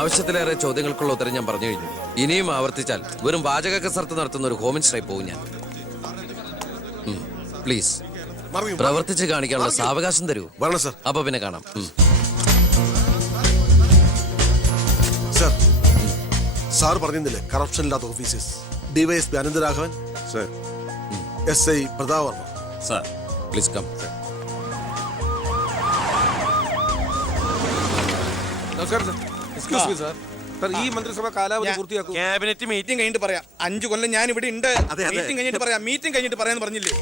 ആവശ്യത്തിലേറെ ചോദ്യങ്ങൾക്കുള്ള ഉത്തരം ഞാൻ പറഞ്ഞു കഴിഞ്ഞു. ഇനിയും ആവർത്തിച്ചാൽ വെറും വാചക കസർത്ത് നടത്തുന്ന ഒരു ഹോം മിനിസ്റ്ററായി പോകും ഞാൻ. പ്ലീസ് പ്രവർത്തിച്ച് കാണിക്കാനുള്ള സാവകാശം തരൂ. അപ്പൊ പിന്നെ കാണാം. സാർ പറഞ്ഞില്ലേ കറപ്ഷൻ ഇല്ലാത്ത officers. DYSP Anantharaghavan, SI Prathap Varma. Sir please come. നമസ്കാരം sir. Excuse me sir. Sir, ഈ മന്ത്രിസഭ കാലാവധി പൂർത്തിയാക്കും. ക്യാബിനറ്റ് മീറ്റിംഗ് കഴിഞ്ഞിട്ട് പറയാം. 5 കൊല്ലം ഞാൻ ഇവിടെ ഉണ്ട്. മീറ്റിംഗ് കഴിഞ്ഞിട്ട് പറയാം. മീറ്റിംഗ് കഴിഞ്ഞിട്ട് പറയാന്ന് പറഞ്ഞില്ലേ?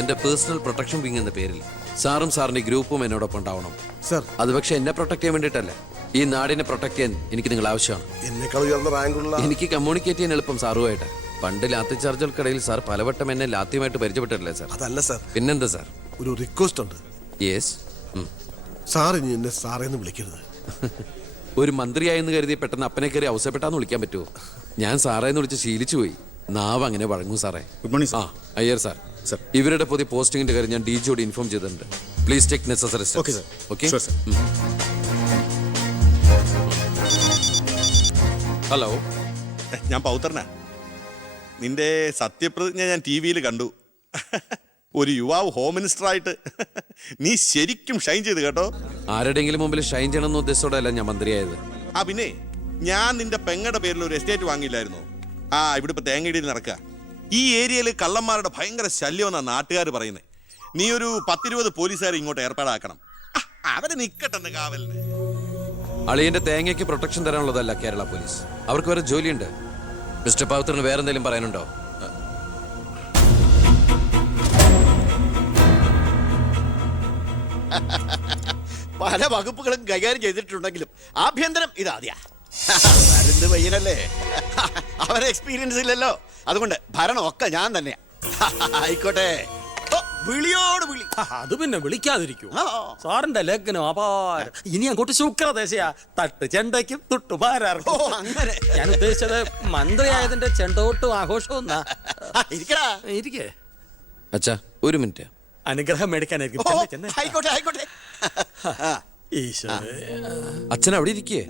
എന്റെ പേഴ്സണൽ പ്രൊട്ടക്ഷൻ വിങ് എന്ന പേരിൽ സാറും സാറിന്റെ ഗ്രൂപ്പും എന്നോടൊപ്പം ഉണ്ടാവണം സർ. അത് പക്ഷെ എന്നെ പ്രൊട്ടക്ട് ചെയ്യാൻ വേണ്ടിയിട്ടല്ല, ഈ നാടിനെ പ്രൊട്ടക്ട് ചെയ്യാൻ എനിക്ക് നിങ്ങൾ ആവശ്യമാണ്. എന്നെക്കാൾ ഉയർന്ന റാങ്കുള്ള എനിക്ക് കമ്മ്യൂണിക്കേറ്റ് ചെയ്യാൻ എളുപ്പം സാറുമായിട്ട്. പണ്ട് ലാത്തി ചാർജുകൾക്കിടയിൽ സാർ പലവട്ടം എന്നെ ലാത്തിയുമായിട്ട് പരിചയപ്പെട്ടിട്ടില്ലേ സാർ? അതല്ല സർ. പിന്നെന്താ സാർ? ഒരു റിക്വസ്റ്റ് ഉണ്ട്. യെസ്. സാർ ഇനി എന്നെ സാറേന്ന് വിളിക്കരുത്. ഒരു മന്ത്രിയായെന്ന് കരുതി പെട്ടെന്ന് അപ്പനെ കയറി അവസരപ്പെട്ടാന്ന് വിളിക്കാൻ പറ്റുമോ? ഞാൻ സാറേന്ന് വിളിച്ച് ശീലിച്ചു പോയി. നാവ് അങ്ങനെ വഴങ്ങും സാറേ. Good morning. അയ്യർ സാർ, ഇവരുടെ പുതിയ പോസ്റ്റിംഗിന്റെ കാര്യം ഞാൻ DGയോട് ഇൻഫോം ചെയ്തിട്ടുണ്ട്. Please take necessary steps. Okay. Hello, ഞാൻ പൗത്രനാ. നിന്റെ സത്യപ്രതിജ്ഞ ഞാൻ TV-യിൽ കണ്ടു. ഒരു യുവാവ് ഹോം മിനിസ്റ്റർ ആയിട്ട് നീ ശരിക്കും ഷൈൻ ചെയ്ത് കേട്ടോ. ആരുടെയെങ്കിലും മുമ്പിൽ ഷൈൻ ചെയ്യണമെന്ന ഉദ്ദേശത്തോടെയല്ല ഞാൻ മന്ത്രിയായത്. പിന്നെ ഞാൻ നിന്റെ പെങ്ങടെ പേരിൽ ഒരു എസ്റ്റേറ്റ് വാങ്ങിയില്ലായിരുന്നു? ഇവിടെ ഇപ്പൊ തേങ്ങയിടിയിൽ നടക്കുക. ഈ ഏരിയയിൽ കള്ളന്മാരുടെ ഭയങ്കര ശല്യമെന്നാണ് നാട്ടുകാർ പറയുന്നത്. നീ ഒരു 10-20 പോലീസുകാരെ ഇങ്ങോട്ട് ഏർപ്പാടാക്കണം. അവരെ നിക്കട്ടെ കാവലിന്. അളിയന്റെ തേങ്ങയ്ക്ക് പ്രൊട്ടക്ഷൻ തരാനുള്ളതല്ല കേരള പോലീസ്. അവർക്ക് വേറെ ജോലിയുണ്ട്. മിസ്റ്റർ പൗത്രന് വേറെ എന്തെങ്കിലും പറയാനുണ്ടോ? പല വകുപ്പുകളും കൈകാര്യം ചെയ്തിട്ടുണ്ടെങ്കിലും ആഭ്യന്തരം ഇതാദ്യാ. മരുന്ന് പയ്യനല്ലേ, അവരെ എക്സ്പീരിയൻസ് ഇല്ലല്ലോ. അതുകൊണ്ട് ഭരണമൊക്കെ ഞാൻ തന്നെയാ. ആയിക്കോട്ടെ, വിളിയോട് വിളി. അത് പിന്നെ വിളിക്കാതിരിക്കൂ. സാറിന്റെ ലേഖനം അപാരം. ഇനി അങ്ങോട്ട് ശുക്രദേശയാ. തട്ട് ചെണ്ടയ്ക്കും തുട്ടുപാരാർക്കും. അങ്ങനെ ഞാൻ ഉദ്ദേശിച്ചത് മന്ത്രിയായതിന്റെ ചെണ്ടോട്ടും ആഘോഷവും. ഇരിക്കേ. അച്ഛാ, ഒരു മിനിറ്റ്. അനുഗ്രഹം മേടിക്കാനായിരിക്കും. ആയിക്കോട്ടെ ആയിക്കോട്ടെ. അച്ഛൻ അവിടെ ഇരിക്കേ.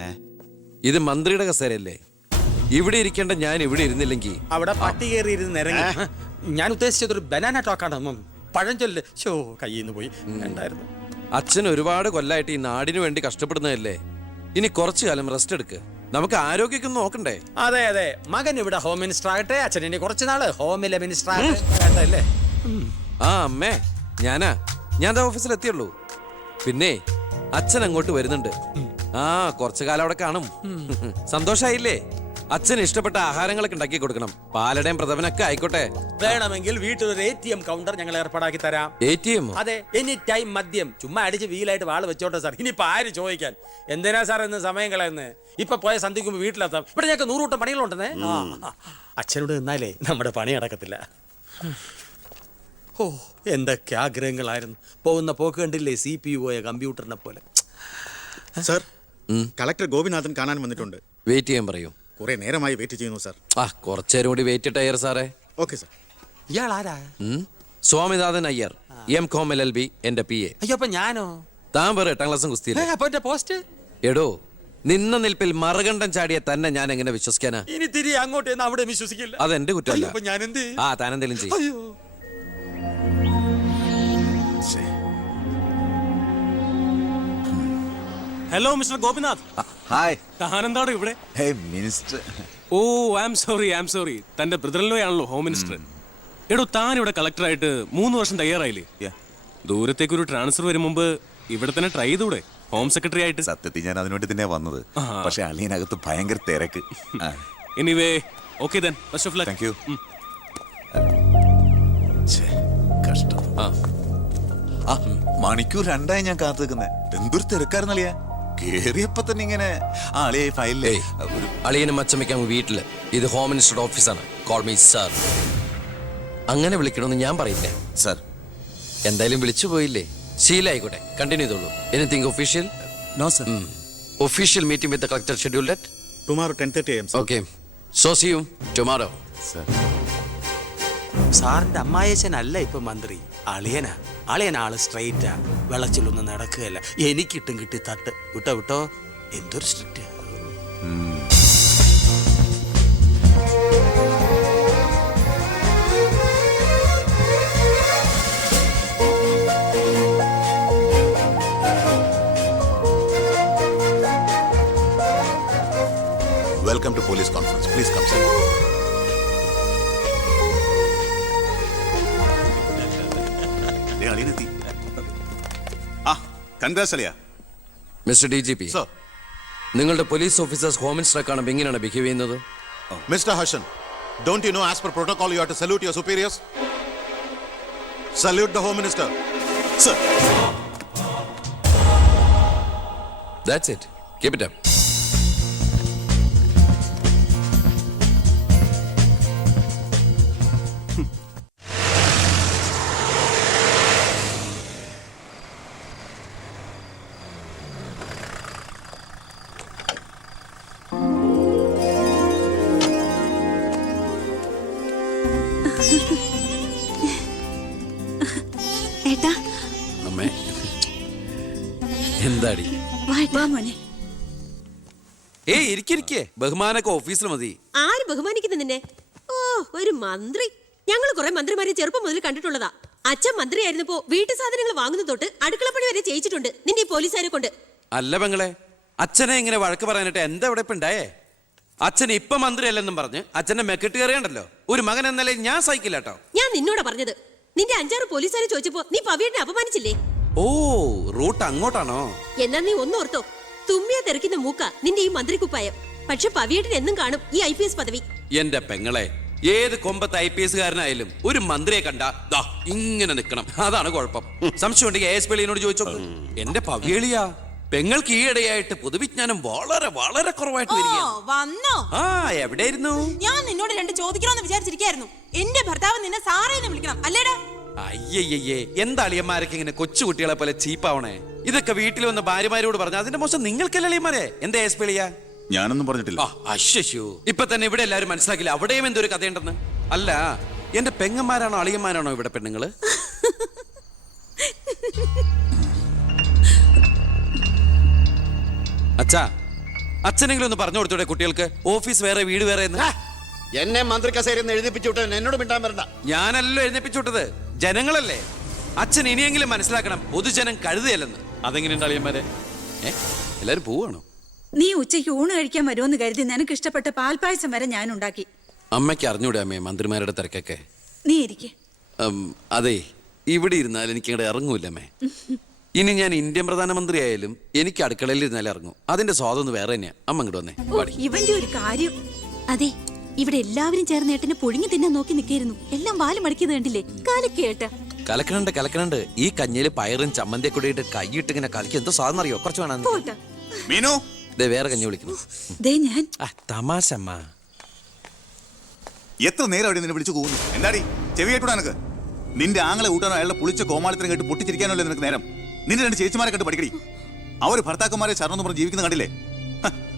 ഇത് മന്ത്രിയുടെ കസേരയല്ലേ? ഇവിടെ ഇരിക്കേണ്ട ഞാൻ ഇവിടെ ഇരുന്നില്ലെങ്കിൽ അവിടെ പട്ടി കയറി ഇരുന്ന് ഇറങ്ങി. ഞാൻ ഉദ്ദേശിച്ചത് ഒരു ബനാന ടോക്കാണ്. പഴഞ്ചൊല്ല് കയ്യിൽ നിന്ന് പോയി ഉണ്ടായിരുന്നു. അച്ഛൻ ഒരുപാട് കൊല്ലായിട്ട് ഈ നാടിനു വേണ്ടി കഷ്ടപ്പെടുന്നതല്ലേ? ഇനി കുറച്ചു കാലം റെസ്റ്റ് എടുക്ക്. നമുക്ക് ആരോഗ്യമൊക്കെ നോക്കണ്ടേ? അതെ അതെ, മകൻ ഇവിടെ ഹോം മിനിസ്റ്റർ ആകട്ടെ. അച്ഛൻ ഇനി കുറച്ചു നാള് ഹോമിലെ മിനിസ്റ്റർ ആകട്ടെ. അമ്മേ, ഞാൻ ഓഫീസിൽ എത്തിയുള്ളൂ. പിന്നെ അച്ഛൻ അങ്ങോട്ട് വരുന്നുണ്ട്. കുറച്ചു കാലം അവിടെ കാണും. സന്തോഷായില്ലേ? അച്ഛന് ഇഷ്ടപ്പെട്ട ആഹാരങ്ങളൊക്കെ ഉണ്ടാക്കി കൊടുക്കണം. പാലടയും പ്രഥമനൊക്കെ ആയിക്കോട്ടെ. വേണമെങ്കിൽ വീട്ടിലൊരു ATM കൗണ്ടർ ഞങ്ങൾ ഏർപ്പാടാക്കി തരാം. ATM? അതെ, എനി ടൈം മദ്യം. ചുമ്മാ അടിച്ച് വീലായിട്ട് വാള് വെച്ചോട്ടെ സാർ. ഇനിയിപ്പോ ആര് ചോദിക്കാൻ? എന്തിനാ സാർ എന്ന് സമയം കളയുന്നത്? ഇപ്പൊ പോയ സന്ധിക്കുമ്പോ വീട്ടിലെത്താം. ഇവിടെ ഞങ്ങൾക്ക് 100 കൂട്ടം പണികളുണ്ടെന്നേ. അച്ഛനോട് നിന്നാലേ നമ്മുടെ പണി നടക്കത്തില്ല. എന്തൊക്കെ ആഗ്രഹങ്ങളായിരുന്നു. പോകുന്ന പോക്ക് കണ്ടില്ലേ? CPU കമ്പ്യൂട്ടറിനെ പോലെ. സർ, കളക്ടർ ഗോപിനാഥൻ കാണാൻ വന്നിട്ടുണ്ട്. വെയിറ്റ് ചെയ്യാൻ പറയൂ. കുറെ നേരമായി വെയിറ്റ് ചെയ്യുന്നു സർ. കുറച്ചേരം കൂടി വെയിറ്റ് ഇട്ടയ്യർ സാറേ. Okay sir. ഇയാൾ ആരാ? സ്വാമിനാഥൻ അയ്യർ, M.Com LLB, എന്റെ PA. അയ്യോ, അപ്പൊ ഞാനോ? താൻ വേറെ 8ാം ക്ലാസ്സും കുസ്തിയില്ലേ? അപ്പൊ എന്റെ പോസ്റ്റ്? എടോ, നിന്ന നിൽപ്പിൽ മറുകണ്ഠം ചാടിയ തന്നെ ഞാൻ എങ്ങനെ വിശ്വസിക്കാനാ? ഇനി തിരികെ അങ്ങോട്ട് അവിടെ വിശ്വസിക്കില്ല. അതെന്റെ കുറ്റമല്ല. ഞാൻ എന്ത്? താനെന്തെങ്കിലും ചെയ്യും. Hello mister Gopinath. ഹായ്. താനെന്താണ് ഇവിടെ? മിനിസ്റ്റർ. I am sorry. തന്റെ ബ്രദറിലോ ആണല്ലോ ഹോം മിനിസ്റ്റർ. എടോ, താൻ ഇവിടെ കളക്ടറായിട്ട് 3 വർഷം തയ്യാറായില്ലേ? ദൂരത്തേക്ക് ഒരു ട്രാൻസ്ഫർ വരും മുമ്പ് ഇവിടെ തന്നെ ട്രൈ ചെയ്തൂടെ ഹോം സെക്രട്ടറി ആയിട്ട്? സത്യത്തിൽ ഞാൻ അതിനുവേണ്ടി തന്നെ വന്നത്. പക്ഷെ അളിയനകത്ത് ഭയങ്കര തിരക്ക്. Anyway, okay then, best of luck. Thank you. കഷ്ടം. മണിക്കൂർ 2 ഞാൻ കാത്തു നിൽക്കുന്നേ. എന്തൊരു തിരക്കായിരുന്നളിയാ. കേറിയപ്പോ തന്നെ ഇങ്ങനെ ഫയലിലേ. അളിയനും അച്ചമ്മയ്ക്കും വീട്ടില്. ഇത് ഹോം മിനിസ്റ്ററുടെ ഓഫീസാണ്. Call me sir. അങ്ങനെ വിളിക്കണമെന്ന് ഞാൻ പറയില്ല സർ. എന്തായാലും വിളിച്ചു പോയില്ലേ, ശീലായിക്കോട്ടെ. കണ്ടിന്യൂ ചെയ്തോളൂ. Anything official? No sir. Official meeting with the collector scheduled at tomorrow 10:30 AM. Okay, so see you tomorrow. Sir, സാറിന്റെ അമ്മായച്ചനല്ല ഇപ്പൊ മന്ത്രി, അളിയനാ ആള് സ്ട്രെയിറ്റാ. വെള്ളച്ചിലൊന്നും നടക്കുകയല്ല. എനിക്കിട്ടും കിട്ടി തട്ട്. വിട്ടോ എന്തൊരു strict. Welcome to police conference. Please come sir. അളിയനെത്തി. ആ കൺഗ്രാറ്റ്സ് അളിയ. Mister D G P, sir. നിങ്ങളുടെ പോലീസ് ഓഫീസേഴ്സ് ഹോം മിനിസ്റ്ററെ കാണുമ്പോൾ എങ്ങനെയാണ് ബിഹേവ് ചെയ്യുന്നത്? Mr. Harshan, don't you know as per protocol you have to salute your superiors? Salute the Home Minister. Sir. That's it. Keep it up. ഏട്ടാ അമ്മേ, എന്താടി? വാ മോനെ. ഏയ് ഇരിക്കെ, ബഹുമാനൊക്കെ ഓഫീസിൽ മതി. ആര് ബഹുമാനിക്കുന്നു നിന്നെ? ഓ, ഒരു മന്ത്രി. ഞങ്ങൾ കുറെ മന്ത്രിമാരെ ചെറുപ്പം മുതൽ കണ്ടിട്ടുള്ളതാ. അച്ഛൻ മന്ത്രിയായിരുന്നപ്പോ വീട്ടു സാധനങ്ങൾ വാങ്ങുന്ന തൊട്ട് അടുക്കളപ്പണി വരെ ചെയ്യിച്ചിട്ടുണ്ട് നിന്റെ ഈ പോലീസുകാരെ കൊണ്ട്. അല്ല പെങ്ങളെ, അച്ഛനെ ഇങ്ങനെ വഴക്ക് പറയാനായിട്ട് എന്താ ഇവിടെ ഇപ്പൊ ഉണ്ടായേ? അച്ഛൻ ഇപ്പൊ മന്ത്രിയല്ലെന്നും പറഞ്ഞ് അച്ഛന്റെ മെക്കെട്ട് കയറിയണ്ടല്ലോ. ഒരു മകൻ എന്നല്ലേ ഞാൻ സഹിക്കില്ല കേട്ടോ. ഞാൻ നിന്നോടാ പറഞ്ഞത്. നിന്റെ 5-6 പോലീസുകാരെ ചോദിച്ചപ്പോ നീ പവിയെ അപമാനിച്ചില്ലേ? ഓ, റൂട്ട് അങ്ങോട്ടാണോ? എന്നാ നീ ഒന്നോർത്തോ, തുമ്മിയ തെറിക്കുന്ന മൂക്ക നിന്റെ ഈ മന്ത്രിക്കുപ്പായം. പക്ഷെ പവിയേട്ടൻ എന്നും കാണും ഈ IPS പദവി. എന്റെ പെങ്ങളെ, ഏത് കൊമ്പത്ത് IPS കാരനായാലും ഒരു മന്ത്രിയെ കണ്ടാ ദാ ഇങ്ങനെ നിക്കണം. അതാണ് കുഴപ്പം. സംശയം ഉണ്ടെങ്കിൽ AS പെളിയനോട് ചോദിച്ചോക്ക്. എന്റെ പവിയളിയാ, പെങ്ങൾക്ക് ഈയിടെയായിട്ട് പൊതുവിജ്ഞാനം വളരെ വളരെ കുറവായിട്ട് വരികയാണ്. വന്നോ? ആ, എവിടെയായിരുന്നു? ഞാൻ നിന്നോട് 2 ചോദിക്കണമെന്ന് വിചാരിച്ചിരിക്കായിരുന്നു. എന്റെ ഭർത്താവ് നിന്നെ സാറേന്ന് വിളിക്കണം അല്ലേടാ? അയ്യയ്യേ, എന്താ അളിയന്മാരൊക്കെ ഇങ്ങനെ കൊച്ചുകുട്ടികളെ പോലെ ചീപ്പാവണേ? ഇതൊക്കെ വീട്ടിൽ വന്ന ഭാര്യമാരോട് പറഞ്ഞ അതിന്റെ മോശം നിങ്ങൾക്കല്ലേ അളിയന്മാരെ? എന്താ AS പെളിയാ? ഞാനൊന്നും പറഞ്ഞിട്ടില്ല. അശ്ശോ, ഇപ്പൊ തന്നെ ഇവിടെ എല്ലാരും മനസ്സിലാക്കില്ല അവിടെയും എന്തൊരു കഥയുണ്ടെന്ന്. അല്ല, എന്റെ പെങ്ങന്മാരാണോ അളിയന്മാരാണോ ഇവിടെ പെണ്ണുങ്ങള്? അച്ഛാ, അച്ഛനെങ്കിലും ഒന്ന് പറഞ്ഞു കൊടുത്തൂടെ കുട്ടികൾക്ക് ഓഫീസ് വേറെ വീട് വേറെ എന്ന്? എന്നെ മന്ത്രി കസേരന്ന് എഴുതിപ്പിച്ചു വിട്ടാൽ എന്നോട് മിണ്ടാൻ വരണ്ട. ഞാനല്ലോ എഴുന്നേപ്പിച്ചു വിട്ടത്, ജനങ്ങളല്ലേ. അച്ഛൻ ഇനിയെങ്കിലും മനസ്സിലാക്കണം, പൊതുജനം കഴുതയല്ലെന്ന്. അതെങ്ങനെയുണ്ട് അളിയന്മാരെ? എല്ലാരും പോവാണോ? നീ ഉച്ചയ്ക്ക് ഊണ് കഴിക്കാൻ വരുമെന്ന് കരുതി നിനക്ക് ഇഷ്ടപ്പെട്ട പാൽപ്പായസം വരെ ഞാൻ ഉണ്ടാക്കി. അമ്മയ്ക്ക് അറിഞ്ഞൂടെ അമ്മേ മന്ത്രിമാരുടെ തിരക്കൊക്കെ? നീ ഇരിക്കെ. അതെ, ഇവിടെ ഇരുന്നാൽ എനിക്ക് ഇങ്ങോട്ട് ഇറങ്ങൂല്ല അമ്മേ. ഇനി ഞാൻ ഇന്ത്യൻ പ്രധാനമന്ത്രി ആയാലും എനിക്ക് അടുക്കളയിൽ ഇരുന്നാലും ഇറങ്ങും. അതിന്റെ സ്വാദം വേറെ തന്നെയാ. അമ്മ ഇങ്ങോട്ട് വന്നേ. ഇവന്റെ ഒരു കാര്യം. അതെ, ഇവിടെ എല്ലാവരും ചേർന്ന് ഏട്ടനെ പുഴുങ്ങി തിന്നാൻ നോക്കി നിൽക്കായിരുന്നു. എല്ലാം വാല് മടക്കിയത് കണ്ടില്ലേ? കാലക്കേട്ട കലക്കണുണ്ട്. ഈ കഞ്ഞിയില് പയറും ചമ്മന്തിയൊക്കെ കൂടിയിട്ട് കൈയിട്ട് ഇങ്ങനെ കലക്കി എന്തോ സാധനം അറിയോ? കുറച്ച് വേണം. മീനു, വേറെ കഞ്ഞി വിളിക്കുന്നു. ഞാൻ തമാശ അമ്മ. എത്ര നേരം അവിടെ നിന്നെ വിളിച്ചു പോകുന്നു? എന്താടി ചെവി കേട്ടൂടാ നിനക്ക്? നിന്റെ ആങ്ങളെ കൂട്ടാനോ അയാളുടെ പുളിച്ച കോമാളിത്തരം കേട്ട് പൊട്ടിച്ചിരിക്കാനല്ലോ നിനക്ക് നേരം? നിന്റെ 2 ചേച്ചിമാരെ കണ്ട് പഠിക്കടി. അവര് ഭർത്താക്കന്മാരെ ശരണം പറഞ്ഞ് ജീവിക്കുന്ന കണ്ടില്ലേ?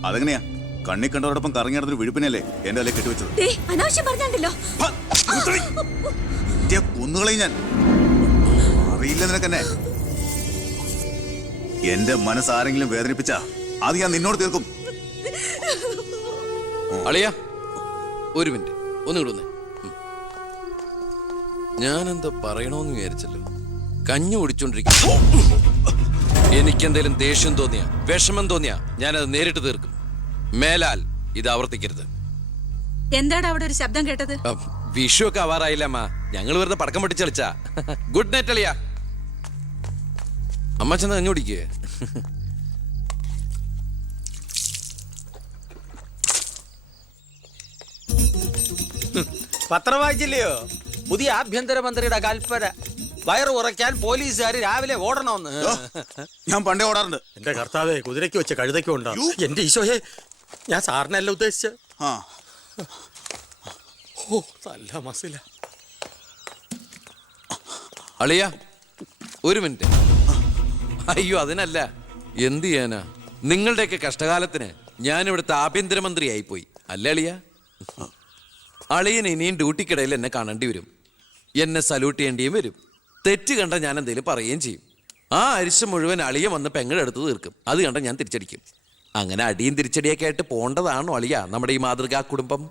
അതെങ്ങനെയാ? കണ്ണി കണ്ടവരോടൊപ്പം കറങ്ങി നടന്നൊരു വിഴുപ്പിനല്ലേ എന്റെ അല്ലെ കെട്ടിവെച്ചത്? അനാവശ്യം പറഞ്ഞാണ്ടല്ലോ. കുന്നുകളയും ഞാൻ. അറിയില്ല നിനക്കെന്നെ. എന്റെ മനസ്സാരെങ്കിലും വേദനിപ്പിച്ച അത് ഞാൻ നിന്നോട് തീർക്കും. അളിയ, ഒരു മിനിറ്റ് ഒന്നും വന്നേ. ഞാനെന്തോ പറയണോന്ന് വിചാരിച്ചല്ലോ. കഞ്ഞി കുടിച്ചോണ്ടിരിക്കും. എനിക്കെന്തേലും ദേഷ്യം തോന്നിയ, വിഷമം തോന്നിയ ഞാനത് നേരിട്ട് തീർക്കും. മേലാൽ ഇത് ആവർത്തിക്കരുത്. എന്താടാ അവിടെ ഒരു ശബ്ദം കേട്ടത്? വിഷു ഒക്കെ ആവാറായില്ല അമ്മ. ഞങ്ങൾ വെറുതെ പടക്കം പൊട്ടിച്ചളിച്ചാ. ഗുഡ് നൈറ്റ് അളിയ. അമ്മ ചെന്ന് കഞ്ഞി കുടിക്കേ. പത്രം വായിച്ചില്ലയോ? പുതിയ ആഭ്യന്തരമന്ത്രിയുടെ കൽപ്പന. വയറ് ഉറയ്ക്കാൻ പോലീസുകാർ രാവിലെ ഓടണമെന്ന്. ഞാൻ പണ്ടേ ഓടാറുണ്ട്. എന്റെ കർത്താവേ, കുതിരയ്ക്ക് വെച്ച കഴുതയ്ക്കും ഉണ്ടോ? എന്റെ ഈശോയെ, ഞാൻ സാറിനല്ല ഉദ്ദേശിച്ച. ഓ, നല്ല മസില. അളിയ, ഒരു മിനിറ്റ്. അയ്യോ, അതിനല്ല. എന്ത് ചെയ്യാനാ? നിങ്ങളുടെയൊക്കെ കഷ്ടകാലത്തിന് ഞാൻ ഇവിടുത്തെ ആഭ്യന്തരമന്ത്രിയായി പോയി അല്ലേ അളിയ? അളിയൻ ഇനിയും ഡ്യൂട്ടിക്കിടയിൽ എന്നെ കാണേണ്ടി വരും. എന്നെ സല്യൂട്ട് ചെയ്യേണ്ടിയും വരും. തെറ്റ് കണ്ട ഞാൻ എന്തെങ്കിലും പറയുകയും ചെയ്യും. ആ അരിശം മുഴുവൻ അളിയ വന്ന് പെങ്ങളെടുത്ത് തീർക്കും. അത് കണ്ട ഞാൻ തിരിച്ചടിക്കും. അങ്ങനെ അടിയും തിരിച്ചടിയൊക്കെ ആയിട്ട് പോണ്ടതാണോ അളിയ നമ്മുടെ ഈ മാതൃകാ കുടുംബം?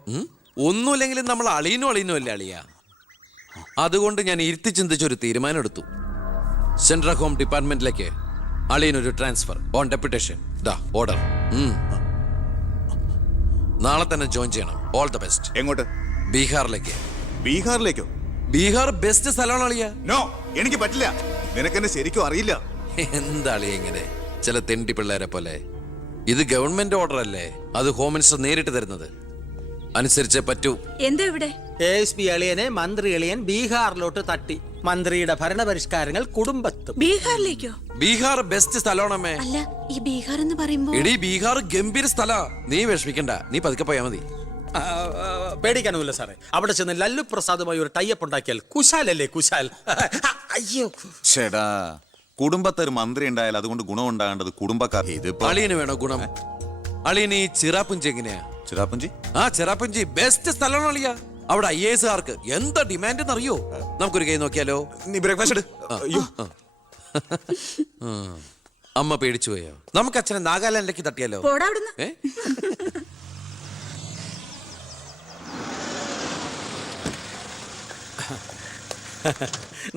ഒന്നുമില്ലെങ്കിലും നമ്മൾ അളിയനും അല്ലേ അളിയ. അതുകൊണ്ട് ഞാൻ ഇരുത്തി ചിന്തിച്ചൊരു തീരുമാനം എടുത്തു. സെൻട്രൽ ഹോം ഡിപ്പാർട്ട്മെന്റിലേക്ക് അളിയനൊരു ട്രാൻസ്ഫർ ഓൺ ഡെപ്യൂട്ടേഷൻ. ഓർഡർ. നാളെ തന്നെ ജോയിൻ ചെയ്യണം. All the best. എങ്ങോട്ട്? ബീഹാറിലേക്ക്. ബീഹാറിലേക്കോ? ബീഹാർ ബെസ്റ്റ് സ്ഥലമാണ് അളിയ. നോ, എനിക്ക് പറ്റില്ല. നിനക്കെന്നെ ശരിക്കും അറിയില്ല. എന്താ അളിയ ഇങ്ങനെ ചില തെണ്ടി പിള്ളേരെ പോലെ? ഇത് ഗവൺമെന്റ് ഓർഡർ അല്ലേ, അത് ഹോം മിനിസ്റ്റർ നേരിട്ട് തരുന്നത്. അനുസരിച്ചേ പറ്റൂ. എന്താ ഇവിടെ? ASP അളിയനെ മന്ത്രി അളിയൻ ബീഹാറിലോട്ട് തട്ടി. മന്ത്രിയുടെ ഭരണപരിഷ്കാരങ്ങൾ കുടുംബത്തും. ബീഹാറിലേക്കോ? ബീഹാർ ബെസ്റ്റ് സ്ഥലമാണമ്മേ. അല്ല, ഈ ബീഹാർ എന്ന് പറയുമ്പോ എടീ ബീഹാർ ഗംഭീര സ്ഥല. നീ വിഷമിക്കണ്ട, നീ പതുക്കെ പോയാ മതി. പേടിക്കാനൊന്നുമില്ല സാറേ. അവിടെ ചെന്ന് ലല്ലു പ്രസാദുമായി ഒരു ടൈപ്പ് ഉണ്ടാക്കിയാൽ കുശാലല്ലേ കുശാൽ. അയ്യോ ചേടാ, കുടുംബത്തൊരു മന്ത്രി ഉണ്ടായാൽ അതുകൊണ്ട് ഗുണം ഉണ്ടാകേണ്ടത് കുടുംബക്കാർ. ഇതിപ്പോ അളിയന് വേണോ ഗുണം? അളിയന് ഈ ചിറാപ്പുഞ്ചി എങ്ങനെയാ? ചിറാപ്പുഞ്ചി? ചിറാപ്പുഞ്ചി ബെസ്റ്റ് സ്ഥലമാണ് അളിയ. അവിടെ IAS കാർക്ക് എന്താ ഡിമാൻഡ് എന്നറിയോ? നമുക്കൊരു കൈ നോക്കിയാലോ? നീ ബ്രേക്ക്ഫാസ്റ്റ് അമ്മ പേടിച്ചു പോയോ? നമുക്ക് അച്ഛനെ നാഗാലാൻഡിലേക്ക് തട്ടിയാലോ? പോടാ അവിടുന്ന്.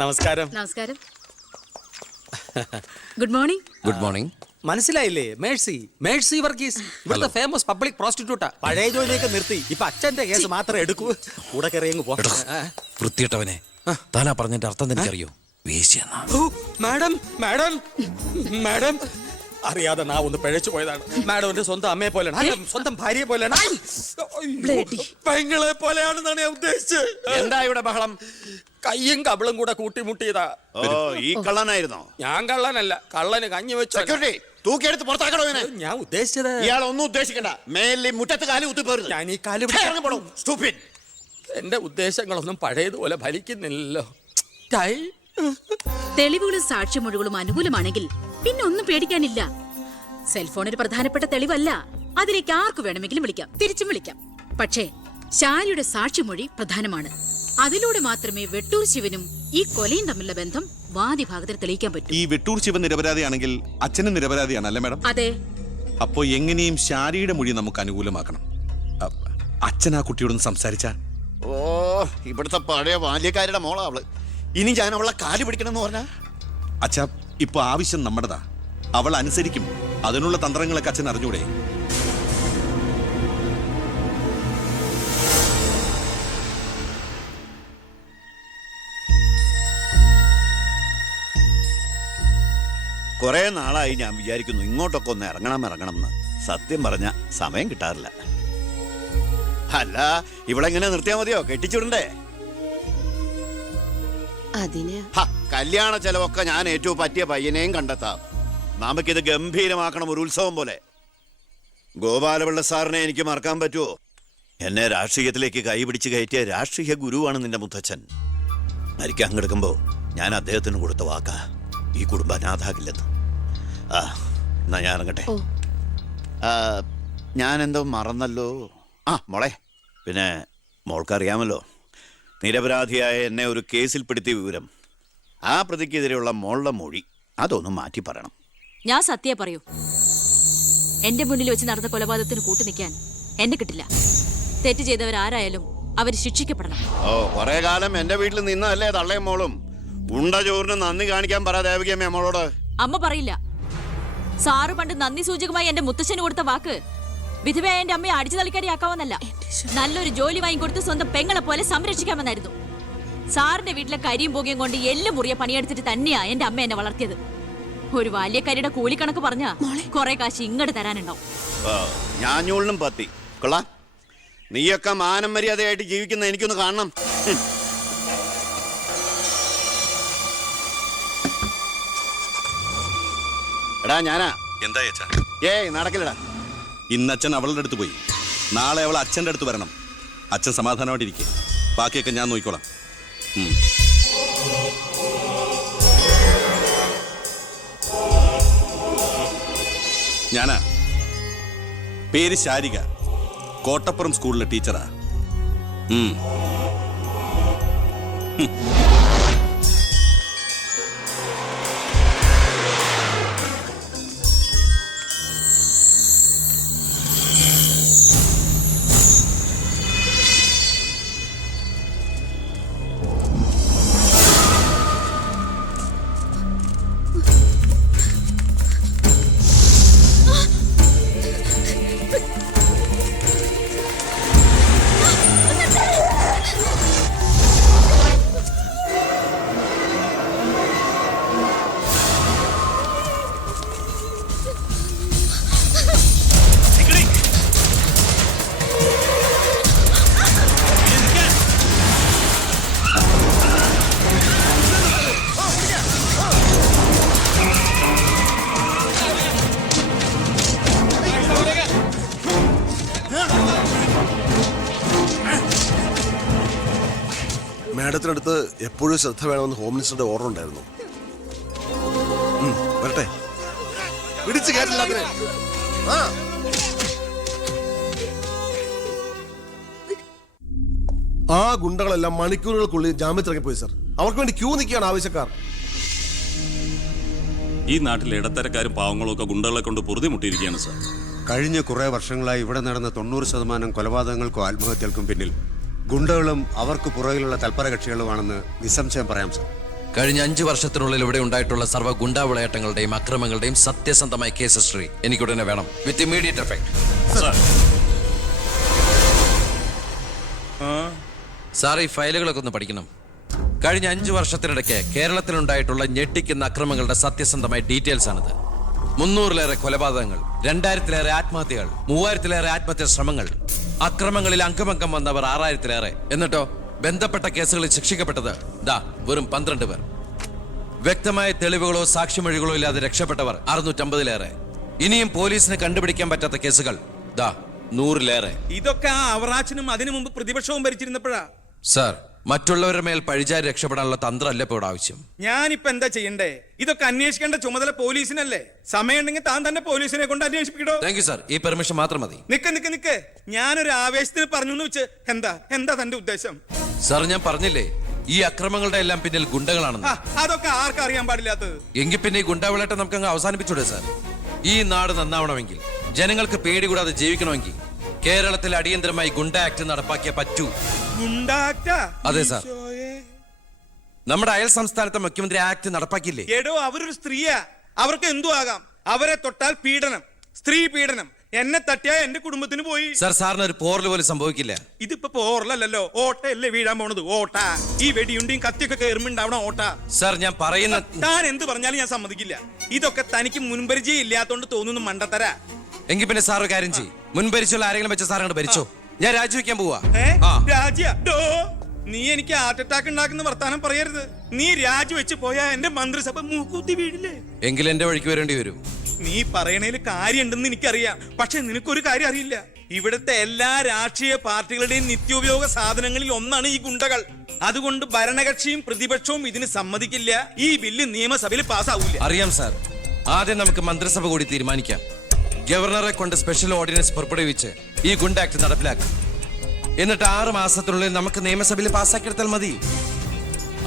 നമസ്കാരം. നമസ്കാരം. Good morning. Good morning. മനസ്സിലായില്ലേ? മേഴ്സി വർഗീസ്, ഇവിടുത്തെ ഫേമസ് പബ്ലിക് പ്രോസ്റ്റിറ്റ്യൂട്ടാ. പഴയ ജോലിയൊക്കെ നിർത്തി ഇപ്പൊ അച്ഛന്റെ കേസ് മാത്രമേ എടുക്കൂ. കൂടെ കയറിയങ്ങ് പോ. വൃത്തിയിട്ടവനെ, താനാ പറഞ്ഞതിന്റെ അർത്ഥം എനിക്കറിയോ? വേശ്യെന്നാ. മാഡം മാഡം മാഡം അറിയാതെ നാ ഒന്ന് പിഴച്ചു പോയതാണ്. മാഡം എന്റെ സ്വന്തം അമ്മയെ പോലെയാണ്, സ്വന്തം ഭാര്യയെ പോലെയാണ്, പെങ്ങളെ പോലെയാണെന്നാണ് ഞാൻ ഉദ്ദേശിച്ചത്. എന്താ ഇവിടെ ബഹളം? കയ്യും കബളും കൂടെ കൂട്ടിമുട്ടിയതാ. ഓ, ഈ കള്ളനായിരുന്നോ? ഞാൻ കള്ളനല്ല, കള്ളന് കഞ്ഞി വെച്ചു. സെക്യൂരിറ്റി, തൂക്കിയെടുത്ത് പുറത്താക്കണോ ഇവനെ? ഞാൻ ഉദ്ദേശിച്ചത് ഇയാൾ ഒന്നും ഉദ്ദേശിക്കണ്ട. മേലിൽ മുറ്റത്ത് കാലി കുത്തിപ്പോരുത്. ഞാൻ ഈ കാല് എന്റെ ഉദ്ദേശങ്ങളൊന്നും പഴയതുപോലെ ഫലിക്കുന്നില്ലല്ലോ. തെളിവുകളും സാക്ഷിമൊഴികളും അനുകൂലമാണെങ്കിൽ പിന്നെ ഒന്നും പേടിക്കാനില്ല. സെൽഫോൺ ഒരു പ്രധാനപ്പെട്ട തെളിവല്ല. അതിലേക്ക് ആർക്ക് വേണമെങ്കിലും വിളിക്കാം, തിരിച്ചും വിളിക്കാം. പക്ഷേ ശാലിയുടെ സാക്ഷിമൊഴി പ്രധാനമാണ്. അതിലൂടെ മാത്രമേ വെട്ടൂർ ശിവനും ഈ കൊലയും തമ്മിലുള്ള ബന്ധം വാദിഭാഗത്തിന് തെളിയിക്കാൻ പറ്റൂ. ഈ വെട്ടൂർ ശിവൻ നിരപരാധിയാണെങ്കിൽ അച്ഛനും നിരപരാധിയാണ് അല്ലേ മാഡം? അതെ. അപ്പോ എങ്ങനെയും ശാരിയുടെ മൊഴി നമുക്ക് അനുകൂലമാക്കണം. അച്ഛൻ ആ കുട്ടിയോടൊന്ന് സംസാരിച്ച. ഓ, ഇവിടുത്തെ പഴയ ബാല്യക്കാരുടെ മോളാ അവള്. ഇനി ഞാൻ അവളെ കാല് പിടിക്കണമെന്ന് പറഞ്ഞാ? അച്ഛാ, ഇപ്പൊ ആവശ്യം നമ്മുടെതാ. അവൾ അനുസരിക്കും. അതിനുള്ള തന്ത്രങ്ങളൊക്കെ അച്ഛൻ അറിഞ്ഞൂടെ? കുറെ നാളായി ഞാൻ വിചാരിക്കുന്നു ഇങ്ങോട്ടൊക്കെ ഒന്ന് ഇറങ്ങണം എന്ന്. സത്യം പറഞ്ഞ സമയം കിട്ടാറില്ല. അല്ല, ഇവളെങ്ങനെ നിർത്തിയാ മതിയോ? കെട്ടിച്ചിടണ്ടേ? അതിന് കല്യാണ ചെലവൊക്കെ ഞാൻ ഏറ്റവും പറ്റിയ പയ്യനെയും കണ്ടെത്താം. നമുക്കിത് ഗംഭീരമാക്കണം, ഒരു ഉത്സവം പോലെ. ഗോപാലപിള്ള സാറിനെ എനിക്ക് മറക്കാൻ പറ്റുമോ? എന്നെ രാഷ്ട്രീയത്തിലേക്ക് കൈപിടിച്ച് കയറ്റിയ രാഷ്ട്രീയ ഗുരുവാണ് നിന്റെ മുത്തച്ഛൻ. മരിക്കാൻ കിടക്കുമ്പോ ഞാൻ അദ്ദേഹത്തിന് കൊടുത്ത വാക്കാ, ഈ കുടുംബം അനാഥാകില്ലെന്ന്. എന്നാ ഞാൻ ഇറങ്ങട്ടെ. ഞാൻ എന്തോ മറന്നല്ലോ. മോളെ, പിന്നെ മോൾക്കറിയാമല്ലോ, നിരപരാധിയായ എന്നെ ഒരു കേസിൽപ്പെടുത്തിയ വിവരം. ആ പ്രതിക്കെതിരെയുള്ള മോളുടെ മൊഴി അതൊന്നും മാറ്റി പറയണം. ഞാൻ സത്യം പറയൂ. എന്റെ മുന്നിൽ വെച്ച് നടന്ന കൊലപാതകത്തിന് കൂട്ടു നിൽക്കാൻ എന്നെ കിട്ടില്ല. തെറ്റ് ചെയ്തവരാരായാലും അവർ ശിക്ഷിക്കപ്പെടണം. ഓ, കുറെ കാലം എന്റെ വീട്ടിൽ നിന്നല്ലേ തള്ളയും മോളും. ഉണ്ട ചോറിന് നന്ദി കാണിക്കാൻ പറ ദേവകിയമ്മ മോളോട്. അമ്മ പറയില്ല. സാറ് പണ്ട് നന്ദി സൂചകമായി എന്റെ മുത്തശ്ശന് കൊടുത്ത വാക്ക് വിധവയായ എന്റെ അമ്മയെ അടിച്ചു തളിക്കാരിയാക്കാമെന്നല്ല, നല്ലൊരു ജോലി വാങ്ങിക്കൊടുത്ത് സ്വന്തം പെങ്ങളെ പോലെ സംരക്ഷിക്കാമെന്നായിരുന്നു. സാറിന്റെ വീട്ടിലെ കരിയും പുകയും കൊണ്ട് എല്ലും മുറിയെ പണിയെടുത്തിട്ട് തന്നെയാ എന്റെ അമ്മ എന്നെ വളർത്തിയത്. ഒരു ബാല്യക്കാരിയുടെ കൂലിക്കണക്ക് പറഞ്ഞാ കുറെ കാശ് ഇങ്ങോട്ട് തരാനുണ്ടാവും. ഞാഞ്ഞൂളിനും പത്തി കൊള്ളാം. നീയൊക്കെ മാനം മര്യാദയായിട്ട് ജീവിക്കുന്ന എനിക്കൊന്ന് കാണണം. എടാ ഞാനാ. എന്താ അച്ഛാ? ഏയ് നടക്കില്ലടാ. ഇന്ന് അച്ഛൻ അവളുടെ അടുത്ത് പോയി. നാളെ അവൾ അച്ഛൻ്റെ അടുത്ത് വരണം. അച്ഛൻ സമാധാനമായിട്ടിരിക്കുക. ബാക്കിയൊക്കെ ഞാൻ നോക്കിക്കോളാം. ഞാനാ. പേര് ശാരിക. കോട്ടപ്പുറം സ്കൂളിലെ ടീച്ചറാ. കാര്യത്തിനടുത്ത് എപ്പോഴും ശ്രദ്ധ വേണമെന്ന് ഹോം മിനിസ്റ്ററുടെ ഓർഡർ ഉണ്ടായിരുന്നു. വരട്ടെ, പിടിച്ചു കയറ്റില്ല അതിനെ. ആ ഗുണ്ടകളെല്ലാം മണിക്കൂറുകൾക്കുള്ളിൽ ജാമ്യത്തിറങ്ങി പോയി സർ. അവർക്ക് വേണ്ടി ക്യൂ നിൽക്കുകയാണ് ആവശ്യക്കാർ. ഈ നാട്ടിലെ ഇടത്തരക്കാരും പാവങ്ങളും ഒക്കെ ഗുണ്ടകളെ കൊണ്ട് പൊറുതി മുട്ടിയിരിക്കുകയാണ് സാർ. കഴിഞ്ഞ കുറേ വർഷങ്ങളായി ഇവിടെ നടന്ന 90% കൊലപാതകങ്ങൾക്കും ആത്മഹത്യകൾക്കും പിന്നിൽ ഗുണ്ടകളും അവർക്ക് പുറകിലുള്ള തൽപര കക്ഷികളുമാണെന്ന് നിസ്സംശയം പറയാം സർ. കഴിഞ്ഞ 5 വർഷത്തിനുള്ളിൽ ഇവിടെ ഉണ്ടായിട്ടുള്ള സർവ്വ ഗുണ്ടാവിളയാട്ടങ്ങളുടെയും അക്രമങ്ങളുടെയും സത്യസന്ധമായ കേസ് ഹിസ്റ്ററി എനിക്കുടനെ വേണം, വിത്ത് ഇമ്മീഡിയറ്റ് എഫക്ട്. സാർ, ഈ ഫയലുകളൊക്കെ ഒന്ന് പഠിക്കണം. കഴിഞ്ഞ 5 വർഷത്തിനിടയ്ക്ക് കേരളത്തിലുണ്ടായിട്ടുള്ള ഞെട്ടിക്കുന്ന അക്രമങ്ങളുടെ സത്യസന്ധമായ ഡീറ്റെയിൽസ് ആണിത്. 300-ലേറെ കൊലപാതകങ്ങൾ, 2000-ലേറെ ആത്മഹത്യകൾ, 3000-ലേറെ ആത്മഹത്യാ ശ്രമങ്ങൾ, അക്രമങ്ങളിൽ അംഗമംഗം വന്നവർ 6000-ലേറെ. എന്നിട്ടോ ബന്ധപ്പെട്ട കേസുകളിൽ ശിക്ഷിക്കപ്പെട്ടത് വെറും 12 പേർ. വ്യക്തമായ തെളിവുകളോ സാക്ഷിമൊഴികളോ ഇല്ലാതെ രക്ഷപ്പെട്ടവർ 650-ലേറെ. ഇനിയും പോലീസിന് കണ്ടുപിടിക്കാൻ പറ്റാത്ത കേസുകൾ 100-ലേറെ. ഇതൊക്കെ ആ അവറാച്ചനും അതിനു മുമ്പ് പ്രതിപക്ഷവും ഭരിച്ചിരുന്നപ്പോഴാ. സാർ, മറ്റുള്ളവരുടെ മേൽ പഴിചാരി രക്ഷപ്പെടാനുള്ള തന്ത്രമല്ല ഇപ്പോൾ ആവശ്യം. ഞാനിപ്പോ എന്താ ചെയ്യണ്ടേ? ഇതൊക്കെ അന്വേഷിക്കേണ്ട ചുമതല പോലീസിനല്ലേ? സമയമുണ്ടെങ്കിൽ താൻ തന്നെ പോലീസിനെ കൊണ്ട് അന്വേഷിപ്പിക്കടോ. താങ്ക് യു സാർ, ഈ പെർമിഷൻ മാത്രം മതി. നിക്ക് ഞാനൊരു ആവേശത്തിന് പറഞ്ഞു എന്ന് വെച്ച് എന്താ തന്റെ ഉദ്ദേശം? സാർ, ഞാൻ പറഞ്ഞില്ലേ ഈ അക്രമങ്ങളുടെ എല്ലാം പിന്നിൽ ഗുണ്ടകളാണെന്ന്. അതൊക്കെ ആർക്കും അറിയാൻ പാടില്ലാത്തത്. എങ്കിൽ പിന്നെ ഈ ഗുണ്ടാവിളാട്ടം നമുക്ക് അങ്ങ് അവസാനിപ്പിച്ചൂടെ സാർ? ഈ നാട് നന്നാവണമെങ്കിൽ, ജനങ്ങൾക്ക് പേടി കൂടാതെ ജീവിക്കണമെങ്കിൽ കേരളത്തിൽ അടിയന്തരമായി ഗുണ്ട ആക്ട് നടപ്പാക്കിയേ പറ്റൂ. അതെ സാർ, നമ്മുടെ അയൽ സംസ്ഥാനത്തെ മുഖ്യമന്ത്രി ആക്ട് നടപ്പാക്കിയില്ലേ? എടോ, അവരൊരു സ്ത്രീയാ, അവർക്ക് എന്തു ആകാം. അവരെ തൊട്ടാൽ പീഡനം, സ്ത്രീ പീഡനം. എന്നെ തട്ടിയാ എന്റെ കുടുംബത്തിന് പോയി. സാർ, സാറിന് ഒരു പോറൽ പോലും സംഭവിക്കില്ല. ഇതിപ്പോ പോറലല്ലോ, ഓട്ടയല്ലേ വീഴാൻ പോണത്. ഓട്ട ഈ വെടിയുണ്ടിയും കത്തിയൊക്കെ കയറുമ്പോണ്ടാവണം ഓട്ട. സാർ, ഞാൻ പറയുന്ന താൻ എന്ത് പറഞ്ഞാലും ഞാൻ സമ്മതിക്കില്ല. ഇതൊക്കെ തനിക്ക് മുൻപരിചയം ഇല്ലാത്തോണ്ട് തോന്നുന്നു മണ്ടത്തരാ. എങ്കിൽ പിന്നെ സാർ ഒരു കാര്യം ചെയ്യും, മുൻപരിച്ചുള്ള ആരെങ്കിലും വെച്ച സാർ അങ്ങോട്ട് ഭരിച്ചോ. ഞാൻ രാജിവെക്കാൻ പോവാ. നീ എനിക്ക് ഹാർട്ട് അറ്റാക്ക് ഉണ്ടാക്കുന്ന വർത്താനം പറയരുത്. നീ രാജിവെച്ച് പോയാ എന്റെ മന്ത്രിസഭ മൂക്കൂത്തി വീഴില്ലേ? എങ്കിൽ എന്റെ വഴിക്ക് വരേണ്ടി വരും. നീ പറയണേല് കാര്യമുണ്ടെന്ന് എനിക്കറിയാം, പക്ഷെ നിനക്കൊരു കാര്യം അറിയില്ല. ഇവിടുത്തെ എല്ലാ രാഷ്ട്രീയ പാർട്ടികളുടെയും നിത്യോപയോഗ സാധനങ്ങളിൽ ഒന്നാണ് ഈ ഗുണ്ടകൾ. അതുകൊണ്ട് ഭരണകക്ഷിയും പ്രതിപക്ഷവും ഇതിന് സമ്മതിക്കില്ല. ഈ ബില്ല് നിയമസഭയിൽ പാസ്സാവൂല. അറിയാം സാർ, ആദ്യം നമുക്ക് മന്ത്രിസഭ കൂടി തീരുമാനിക്കാം. ഗവർണറെ കൊണ്ട് സ്പെഷ്യൽ ഓർഡിനൻസ് പുറപ്പെടുവിച്ച് ഈ ഗുണ്ട ആക്ട് നടപ്പിലാക്കാം. എന്നിട്ട് 6 മാസത്തിനുള്ളിൽ നമുക്ക് നിയമസഭയിൽ പാസ്സാക്കിയെടുത്താൽ മതി.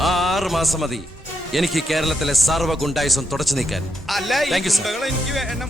ആ 6 മാസം മതി എനിക്ക് കേരളത്തിലെ സർവ്വ ഗുണ്ടായുസം തുടച്ചു നീക്കാൻ. അല്ല, ഈ താങ്ക് യു സാർ. ഗുണ്ടകളെ എനിക്ക് വേണം.